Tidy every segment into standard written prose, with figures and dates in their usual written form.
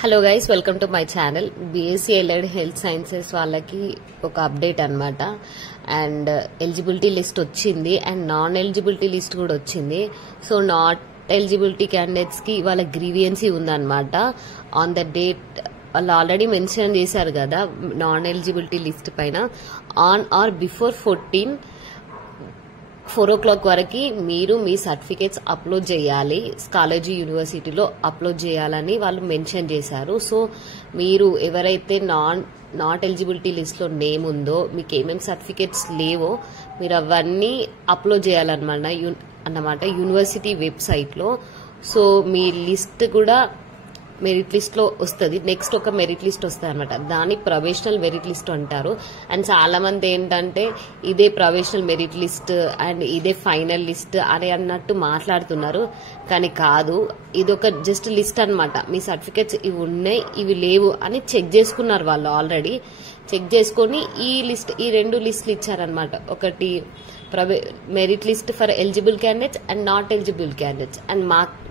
Hello guys, welcome to my channel. BSc LID health sciences వాళ్ళకి ఒక update అన్నమాట. And eligibility list వచ్చింది and non eligibility list కూడా వచ్చింది. సో నాట్ ఎలిజిబిలిటీ క్యాండిడేట్స్ కి వాళ్ళ గ్రీవియన్సీ ఉందన్నమాట. ఆన్ ద డేట్ వాళ్ళు ఆల్రెడీ మెన్షన్ చేశారు కదా నాన్ ఎలిజిబిలిటీ లిస్ట్ పైన, ఆన్ ఆర్ బిఫోర్ 4 o'clock వరకు మీరు మీ సర్టిఫికేట్స్ అప్లోడ్ చేయాలి, కాలేజీ యూనివర్సిటీలో అప్లోడ్ చేయాలని వాళ్ళు మెన్షన్ చేశారు. సో మీరు ఎవరైతే నాట్ ఎలిజిబిలిటీ లిస్ట్ లో నేమ్ ఉందో, మీకు ఏమేమి సర్టిఫికేట్స్ లేవో మీరు అవన్నీ అప్లోడ్ చేయాలన్నమాట యూనివర్సిటీ వెబ్సైట్ లో. సో మీ లిస్ట్ కూడా మెరిట్ లిస్ట్ లో వస్తుంది. నెక్స్ట్ ఒక మెరిట్ లిస్ట్ వస్తుంది అనమాట, దాన్ని ప్రొవిజనల్ మెరిట్ లిస్ట్ అంటారు. అండ్ చాలా మంది ఏంటంటే ఇదే ప్రొవిజనల్ మెరిట్ లిస్ట్ అండ్ ఇదే ఫైనల్ లిస్ట్ అని అన్నట్టు మాట్లాడుతున్నారు, కానీ కాదు. ఇది ఒక జస్ట్ లిస్ట్ అనమాట. మీ సర్టిఫికేట్స్ ఇవి ఉన్నాయి, ఇవి లేవు అని చెక్ చేసుకున్నారు వాళ్ళు. ఆల్రెడీ చెక్ చేసుకుని ఈ రెండు లిస్టులు ఇచ్చారనమాట. ఒకటి merit list for eligible candidates and not eligible candidates. And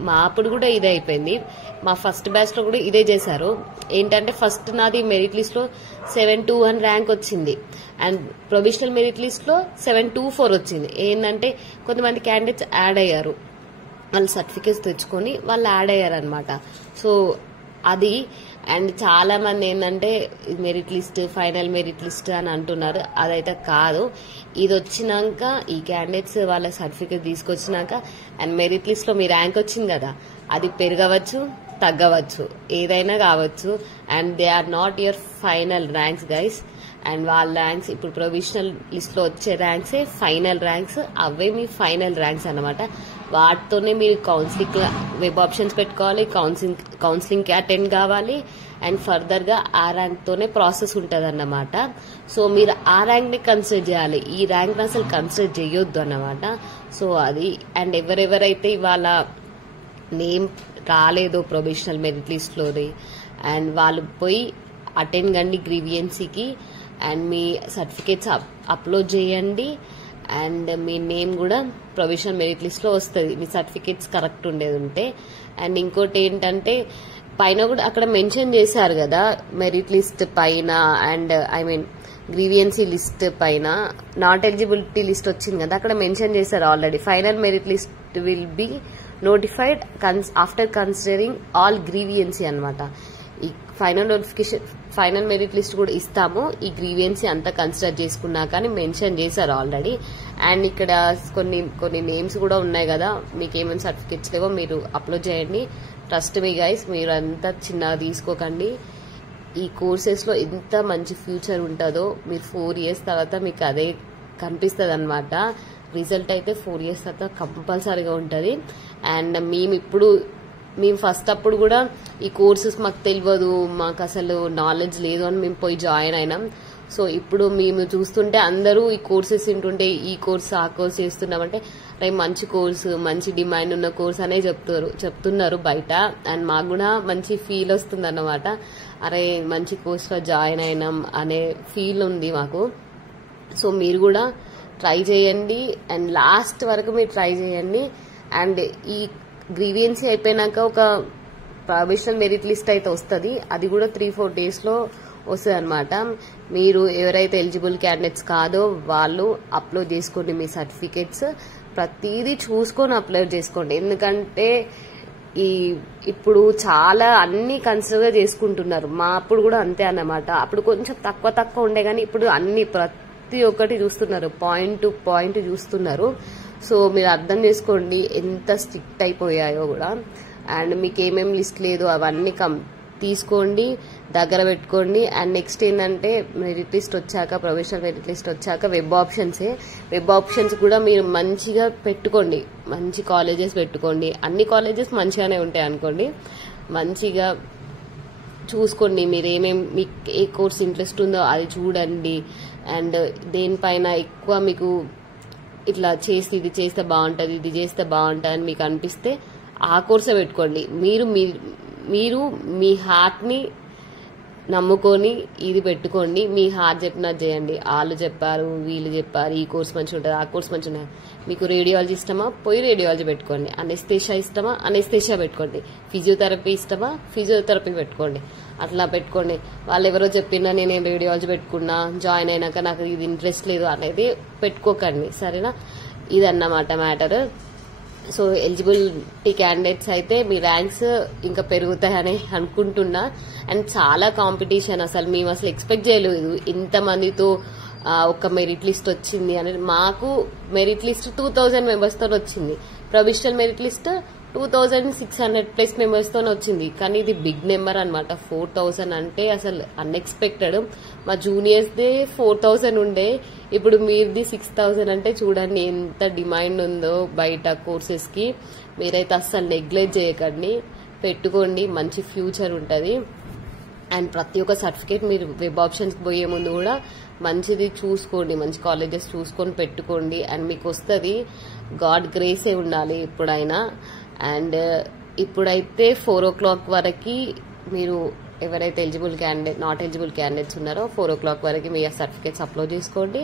మా అప్పుడు కూడా ఇదే అయిపోయింది. మా ఫస్ట్ బ్యాచ్ లో కూడా ఇదే చేశారు. ఏంటంటే ఫస్ట్ నాది మెరిట్ లిస్ట్ లో 721 ర్యాంక్ వచ్చింది అండ్ ప్రొవిజనల్ మెరిట్ లిస్ట్ లో 724 వచ్చింది. ఏంటంటే కొంతమంది క్యాండిడేట్స్ యాడ్ అయ్యారు, వాళ్ళు సర్టిఫికేట్స్ తెచ్చుకొని వాళ్ళు యాడ్ అయ్యారు అనమాట. సో అది. అండ్ చాలా మంది ఏంటంటే merit list final merit list అని అంటున్నారు, అదైతే కాదు. ఇది వచ్చినాక ఈ క్యాండిడేట్స్ వాళ్ళ సర్టిఫికేట్ తీసుకొచ్చినాక అండ్ మెరిట్ లిస్ట్ లో మీ ర్యాంక్ వచ్చింది కదా, అది పెరగవచ్చు తగ్గవచ్చు, ఏదైనా కావచ్చు. And they are not your final ranks guys. And వాళ్ళ ర్యాంక్స్ ఇప్పుడు ప్రొవిజనల్ లిస్ట్ లో వచ్చే ర్యాంక్సే ఫైనల్ ర్యాంక్స్, అవే మీ ఫైనల్ ర్యాంక్స్ అనమాట. వాటితోనే మీరు కౌన్సిలింగ్ వెబ్ ఆప్షన్స్ పెట్టుకోవాలి, కౌన్సిలింగ్ కి అటెండ్ కావాలి. అండ్ ఫర్దర్ గా ఆ ర్యాంక్ తోనే ప్రాసెస్ ఉంటది అన్నమాట. సో మీరు ఆ ర్యాంక్ ని కన్సిడర్ చేయాలి, ఈ ర్యాంక్ ని అసలు కన్సిడర్ చేయొద్దు అన్నమాట. సో అది. అండ్ ఎవరెవరైతే ఇవాళ నేమ్ రాలేదో ప్రొవిజనల్ మెరిట్ లిస్ట్ లోని, అండ్ వాళ్ళు పోయి అటెండ్ కండి గ్రీవియన్సీకి అండ్ మీ సర్టిఫికేట్స్ అప్లోడ్ చేయండి. అండ్ మీ నేమ్ కూడా ప్రొవిజనల్ మెరిట్ లిస్ట్ లో వస్తుంది, మీ సర్టిఫికేట్స్ కరెక్ట్ ఉండేది ఉంటే. అండ్ ఇంకోటి ఏంటంటే పైన కూడా అక్కడ మెన్షన్ చేశారు కదా మెరిట్ లిస్ట్ పైన అండ్ గ్రీవియన్సీ లిస్ట్ పైన నాట్ ఎలిజిబిలిటీ లిస్ట్ వచ్చింది కదా, అక్కడ మెన్షన్ చేశారు already final merit list will be notified after considering all grievance అనమాట. ఈ final notification final merit list కూడా ఇస్తాము, ఈ గ్రీవియన్సీ అంతా కన్సిడర్ చేసుకున్నాక అని మెన్షన్ చేశారు ఆల్రెడీ. అండ్ ఇక్కడ కొన్ని నేమ్స్ కూడా ఉన్నాయి కదా, మీకు ఏమైనా సర్టిఫికేట్స్ లేవో మీరు అప్లోడ్ చేయండి. ట్రస్ట్ మీ గైస్, మీరు అంతా చిన్నగా తీసుకోకండి. ఈ కోర్సెస్ లో ఎంత మంచి ఫ్యూచర్ ఉంటుందో మీరు 4 years తర్వాత మీకు అదే కనిపిస్తుంది అనమాట. రిజల్ట్ అయితే 4 years తర్వాత కంపల్సరీగా ఉంటుంది. అండ్ మేము ఫస్ట్ అప్పుడు కూడా ఈ కోర్సెస్ మాకు తెలియదు, మాకు అసలు నాలెడ్జ్ లేదు అని మేము పోయి జాయిన్ అయినాం. సో ఇప్పుడు మేము చూస్తుంటే అందరూ ఈ కోర్సెస్ వింటుంటే ఈ కోర్స్ ఆ కోర్స్ చేస్తున్నామంటే రే మంచి కోర్సు, మంచి డిమాండ్ ఉన్న కోర్స్ అనే చెప్తున్నారు బయట. అండ్ మాకు కూడా మంచి ఫీల్ వస్తుంది అన్నమాట, అరే మంచి కోర్స్ లో జాయిన్ అయినాం అనే ఫీల్ ఉంది మాకు. సో మీరు కూడా ట్రై చేయండి అండ్ లాస్ట్ వరకు మీరు ట్రై చేయండి. అండ్ ఈ గ్రీవియన్సీ అయిపోయినాక ఒక ప్రొవిజనల్ మెరిట్ లిస్ట్ అయితే వస్తుంది, అది కూడా 3-4 days లో వస్తుంది అనమాట. మీరు ఎవరైతే ఎలిజిబుల్ క్యాండిడేట్స్ కాదో వాళ్ళు అప్లోడ్ చేసుకోండి మీ సర్టిఫికేట్స్, ప్రతిదీ చూసుకొని అప్లోడ్ చేసుకోండి. ఎందుకంటే ఇప్పుడు చాలా అన్ని కన్సిడర్ చేసుకుంటున్నారు. మా అప్పుడు కూడా అంతే అన్నమాట. అప్పుడు కొంచెం తక్కువ ఉండే కానీ ఇప్పుడు అన్ని ప్రతి ఒక్కటి చూస్తున్నారు, పాయింట్ టు పాయింట్ చూస్తున్నారు. సో మీరు అర్థం చేసుకోండి ఎంత స్ట్రిక్ట్ అయిపోయాయో కూడా. అండ్ మీకు ఏమేమి లిస్ట్ లేదు అవన్నీ తీసుకోండి, దగ్గర పెట్టుకోండి. అండ్ నెక్స్ట్ ఏంటంటే మెరిట్ లిస్ట్ వచ్చాక ప్రొవిజనల్ మెరిట్ లిస్ట్ వచ్చాక వెబ్ ఆప్షన్స్ కూడా మీరు మంచిగా పెట్టుకోండి, మంచి కాలేజెస్ పెట్టుకోండి. అన్ని కాలేజెస్ మంచిగానే ఉంటాయి అనుకోండి, మంచిగా చూసుకోండి. మీరు మీకు ఏ కోర్స్ ఇంట్రెస్ట్ ఉందో అది చూడండి. అండ్ దేనిపైన ఎక్కువ మీకు ఇట్లా ఇది చేస్తే బాగుంటుంది, ఇది చేస్తే బాగుంటుంది అని మీకు అనిపిస్తే ఆ కోర్సే పెట్టుకోండి. మీరు మీ హార్ట్ ని నమ్ముకొని ఇది పెట్టుకోండి. మీ హార్ట్ చెప్పినది చేయండి. వాళ్ళు చెప్పారు, వీళ్ళు చెప్పారు, ఈ కోర్స్ మంచిగా ఉంటుంది, ఆ కోర్స్ మంచిగా ఉంటుంది. మీకు రేడియాలజీ ఇష్టమా, పోయి రేడియాలజీ పెట్టుకోండి. అనెస్థేషియా ఇష్టమా, అనెస్థేషియా పెట్టుకోండి. ఫిజియోథెరపీ ఇష్టమా, ఫిజియోథెరపీ పెట్టుకోండి. అట్లా పెట్టుకోండి. వాళ్ళు ఎవరో చెప్పినా నేను రేడియాలజీ పెట్టుకున్నా, జాయిన్ అయినాక నాకు ఇది ఇంట్రెస్ట్ లేదు అనేది పెట్టుకోకండి, సరేనా? ఇదన్నమాట మ్యాటర్. సో ఎలిజిబిలిటీ క్యాండిడేట్స్ అయితే మీ ర్యాంక్స్ ఇంకా పెరుగుతాయని అనుకుంటున్నా. అండ్ చాలా కాంపిటీషన్, అసలు మేము అసలు ఎక్స్పెక్ట్ చేయలేదు ఇంతమందితో ఒక మెరిట్ లిస్ట్ వచ్చింది అనేది. మాకు మెరిట్ లిస్ట్ 2000 మెంబర్స్ తో వచ్చింది. ప్రొవిజనల్ మెరిట్ లిస్ట్ 2600+ మెంబర్స్ తో వచ్చింది. కానీ ఇది బిగ్ నెంబర్ అనమాట. 4000 అంటే అసలు అన్ఎక్స్పెక్టెడ్. మా జూనియర్స్ దే 4000 ఉండే, ఇప్పుడు మీది 6000 అంటే చూడండి ఎంత డిమాండ్ ఉందో బయట కోర్సెస్ కి. మీరైతే అస్సలు నెగ్లెక్ట్ చేయకండి, పెట్టుకోండి, మంచి ఫ్యూచర్ ఉంటుంది. అండ్ ప్రతి ఒక్క సర్టిఫికేట్ మీరు వెబ్ ఆప్షన్స్కి పోయే ముందు కూడా మంచిది చూసుకోండి, మంచి కాలేజెస్ చూసుకొని పెట్టుకోండి. అండ్ మీకు వస్తుంది, గాడ్ గ్రేసే ఉండాలి ఎప్పుడైనా. అండ్ ఇప్పుడైతే 4 o'clock వరకు మీరు ఎవరైతే eligible candidate, not eligible candidates ఉన్నారో 4 o'clock వరకు మీ సర్టిఫికేట్స్ అప్లోడ్ చేసుకోండి.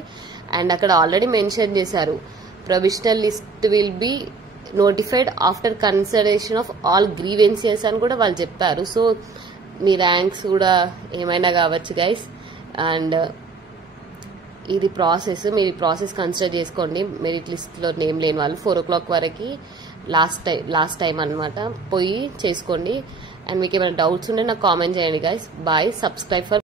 అండ్ అక్కడ ఆల్రెడీ మెన్షన్ చేశారు, provisional list will be notified after consideration of all grievances అని కూడా వాళ్ళు చెప్పారు. సో మీ ర్యాంక్స్ కూడా ఏమైనా కావచ్చు గైస్. అండ్ ఇది ప్రాసెస్, మీరు ఈ ప్రాసెస్ కన్సిడర్ చేసుకోండి. మెరిట్ లిస్ట్ లో నేమ్ లేని వాళ్ళు 4 o'clock వరకు లాస్ట్ టైం అనమాట, పోయి చేసుకోండి. అండ్ మీకు ఏమైనా డౌట్స్ ఉంటే నాకు కామెంట్ చేయండి గైస్. బాయ్. Subscribe for